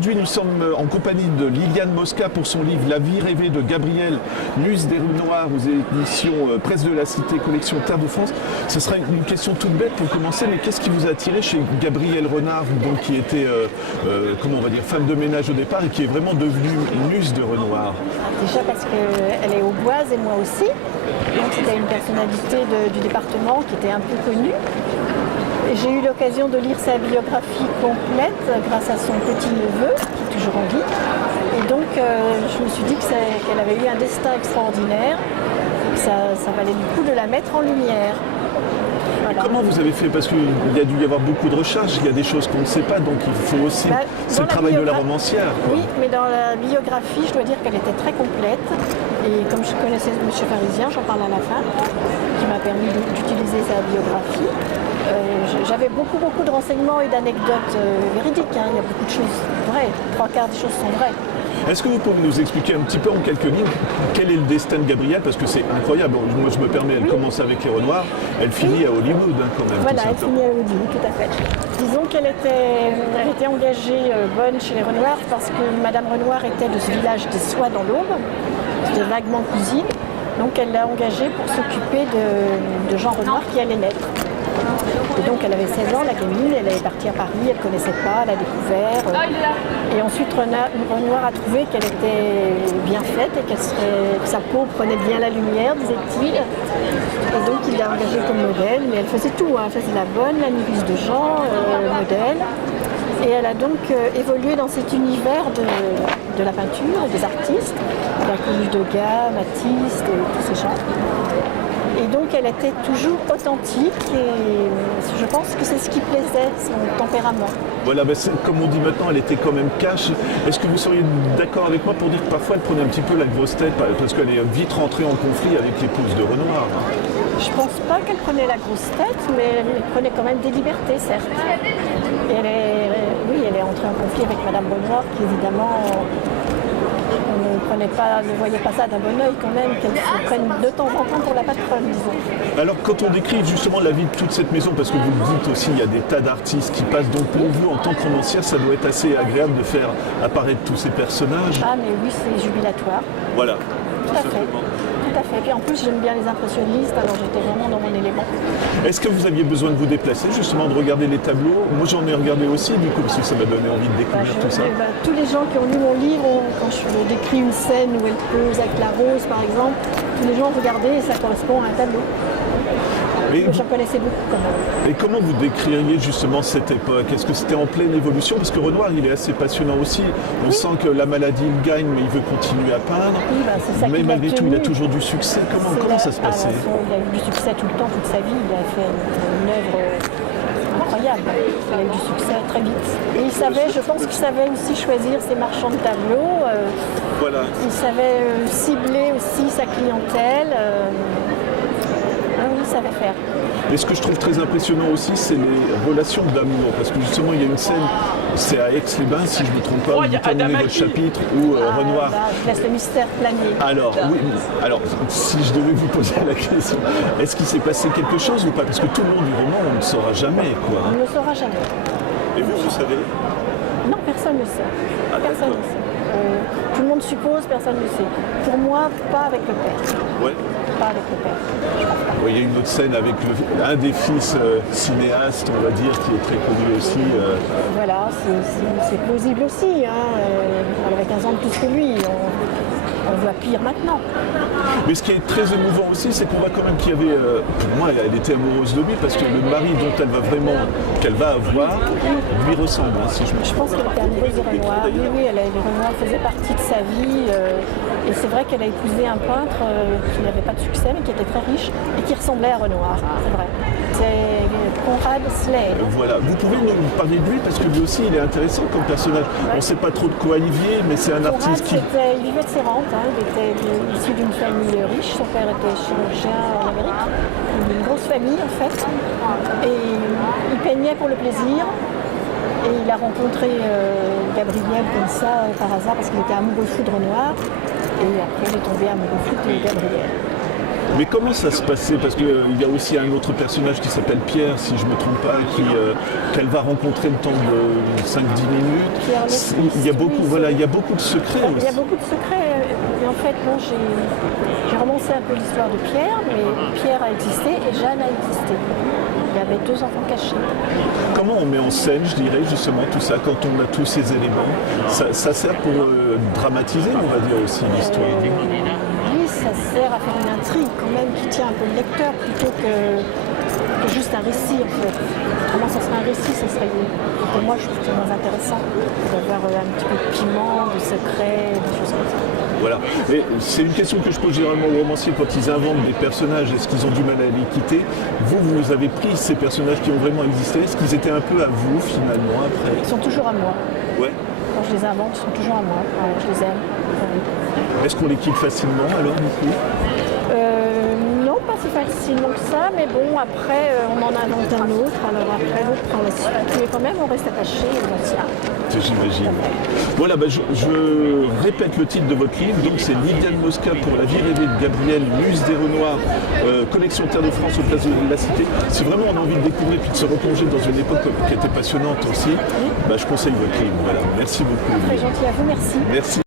aujourd'hui, nous sommes en compagnie de Liliane Mosca pour son livre La vie rêvée de Gabriel, Muse des rues noires aux éditions Presse de la Cité, collection Terre de France. Ce sera une question toute bête pour commencer, mais qu'est-ce qui vous a attiré chez Gabrielle Renard, donc, qui était comment on va dire, femme de ménage au départ et qui est vraiment devenue muse de Renoir? Déjà parce qu'elle est auboise et moi aussi. Donc c'était une personnalité du département qui était un peu connue. Et j'ai eu l'occasion de lire sa biographie complète grâce à son petit-neveu, qui est toujours en vie. Et donc je me suis dit qu'elle avait eu un destin extraordinaire et que ça valait le coup de la mettre en lumière. Voilà. Comment vous avez fait? Parce qu'il y a dû y avoir beaucoup de recherches, il y a des choses qu'on ne sait pas, donc il faut aussi... c'est le travail de la romancière, quoi. Oui, mais dans la biographie, je dois dire qu'elle était très complète. Et comme je connaissais M. Parisien, j'en parle à la fin, qui m'a permis d'utiliser sa biographie. J'avais beaucoup de renseignements et d'anecdotes véridiques. Il y a beaucoup de choses vraies. 3/4 des choses sont vraies. Est-ce que vous pouvez nous expliquer un petit peu en quelques lignes quel est le destin de Gabrielle? Parce que c'est incroyable. Moi, je me permets, elle commence avec les Renoirs, elle finit à Hollywood quand même. Voilà, elle finit à Hollywood, tout à fait. Disons qu'elle était engagée bonne chez les Renoirs parce que Madame Renoir était de ce village des Soies dans l'Aube. C'était vaguement cousine. Donc elle l'a engagée pour s'occuper de Jean Renoir qui allait naître. Et donc elle avait 16 ans, la gamine, elle est partie à Paris, elle ne connaissait pas, elle a découvert. Et ensuite Renoir a trouvé qu'elle était bien faite et que sa peau prenait bien la lumière, disait-il. Et donc il l'a engagée comme modèle, mais elle faisait tout, elle faisait la bonne, la nourrice de Jean, le modèle. Et elle a donc évolué dans cet univers de la peinture et des artistes, la Coluche de Gars, Matisse et tous ces gens. Et donc elle était toujours authentique et je pense que c'est ce qui plaisait, son tempérament. Voilà, comme on dit maintenant, elle était quand même cash. Est-ce que vous seriez d'accord avec moi pour dire que parfois elle prenait un petit peu la grosse tête parce qu'elle est vite rentrée en conflit avec l'épouse de Renoir? Je pense pas qu'elle prenait la grosse tête, mais elle prenait quand même des libertés, certes. Et elle est entrée en conflit avec Madame Renoir, qui évidemment... On ne voyait pas ça d'un bon oeil quand même, qu'elle se prenne de temps en temps pour la patronne, disons. Alors quand on décrit justement la vie de toute cette maison, parce que vous le dites aussi, il y a des tas d'artistes qui passent, donc pour vous en tant que romancière, ça doit être assez agréable de faire apparaître tous ces personnages. Ah mais oui, c'est jubilatoire. Voilà. Tout à fait. Tout à fait. Puis en plus, j'aime bien les impressionnistes, alors j'étais vraiment dans mon élément. Est-ce que vous aviez besoin de vous déplacer, justement, de regarder les tableaux? Moi, j'en ai regardé aussi, du coup, parce que ça m'a donné envie de découvrir tout ça. Tous les gens qui ont lu mon livre, quand je décris une scène où elle pose avec la rose, par exemple, tous les gens ont regardé et ça correspond à un tableau. J'en connaissais beaucoup quand même. Et comment vous décririez justement cette époque? Est-ce que c'était en pleine évolution? Parce que Renoir, il est assez passionnant aussi. On sent que la maladie, il gagne, mais il veut continuer à peindre. Oui, c'est ça mais malgré tout, il a toujours du succès. Comment ça se passait? Il a eu du succès tout le temps, toute sa vie. Il a fait une œuvre incroyable. Il a eu du succès très vite. Et il savait, je pense qu'il savait aussi choisir ses marchands de tableaux. Voilà. Il savait cibler aussi sa clientèle. Il savait faire. Et ce que je trouve très impressionnant aussi, c'est les relations d'amour. Parce que justement, il y a une scène, c'est à Aix-les-Bains, si je ne me trompe pas, où vous terminez votre chapitre, où Renoir... je laisse le mystère planer. Alors, oui, si je devais vous poser la question, est-ce qu'il s'est passé quelque chose ou pas? Parce que tout le monde du roman, on ne le saura jamais, quoi. On ne le saura jamais. Et vous savez? Non, personne ne le sait. Personne ne le sait. Tout le monde suppose, personne ne le sait. Pour moi, pas avec le père. Ouais. Pas avec le père. Oui, il y a une autre scène avec un des fils cinéastes, on va dire, qui est très connu aussi. Voilà, c'est plausible aussi. Elle avait 15 ans de plus que lui. On voit pire maintenant. Mais ce qui est très émouvant aussi, c'est qu'on voit quand même qu'il y avait, pour moi, elle était amoureuse de lui parce que le mari qu'elle va avoir, lui ressemble. Si je pense qu'elle était amoureuse de Renoir. Oui, le Renoir faisait partie de sa vie. Et c'est vrai qu'elle a épousé un peintre qui n'avait pas de succès, mais qui était très riche et qui ressemblait à Renoir. C'est vrai. C'est Conrad Slade. Voilà. Vous pouvez nous parler de lui parce que lui aussi, il est intéressant comme personnage. Ouais. On ne sait pas trop de quoi il vient, mais c'est un artiste qui... Il vivait de ses rentes. Il était issu d'une famille riche. Son père était chirurgien en Amérique. Une grosse famille, en fait. Et il peignait pour le plaisir. Et il a rencontré Gabrielle comme ça, par hasard, parce qu'il était amoureux fou de Renoir. Et après, il est tombé amoureux fou de Gabrielle. Mais comment ça se passait? Parce qu'il y a aussi un autre personnage qui s'appelle Pierre, si je ne me trompe pas, qu'elle va rencontrer le temps de 5-10 minutes. Il y a beaucoup, voilà, il y a beaucoup de secrets Il y a aussi. beaucoup de secrets. Et en fait, bon, j'ai romancé un peu l'histoire de Pierre, mais Pierre a existé et Jeanne a existé. Il y avait 2 enfants cachés. Comment on met en scène, je dirais, justement, tout ça, quand on a tous ces éléments? Ça sert pour dramatiser, on va dire, aussi l'histoire. Oui, ça sert à faire une intrigue quand même qui tient un peu le lecteur plutôt que juste un récit en fait. Comment ça serait un récit, ça serait pour moi je trouve que c'est moins intéressant d'avoir un petit peu de piment, de secret, des choses comme ça. Voilà. Et c'est une question que je pose généralement aux romanciers quand ils inventent des personnages. Est-ce qu'ils ont du mal à les quitter? Vous avez pris ces personnages qui ont vraiment existé. Est-ce qu'ils étaient un peu à vous finalement après? Ils sont toujours à moi. Ouais. Quand je les invente, ils sont toujours à moi. Ouais, je les aime. Ouais. Est-ce qu'on les quitte facilement alors du coup? Non, pas si facilement que ça, mais bon, après, on en invente un autre, alors après, l'autre prend la suite. Mais quand même, on reste attaché aux anciens. J'imagine. Voilà, je répète le titre de votre livre, donc c'est Liliane Mosca pour La vie rêvée de Gabrielle, Muse des Renoirs, collection Terre de France aux places de la Cité. Si vraiment on a envie de découvrir puis de se replonger dans une époque qui était passionnante aussi, je conseille votre livre. Voilà, merci beaucoup. Très gentil à vous, merci. Merci.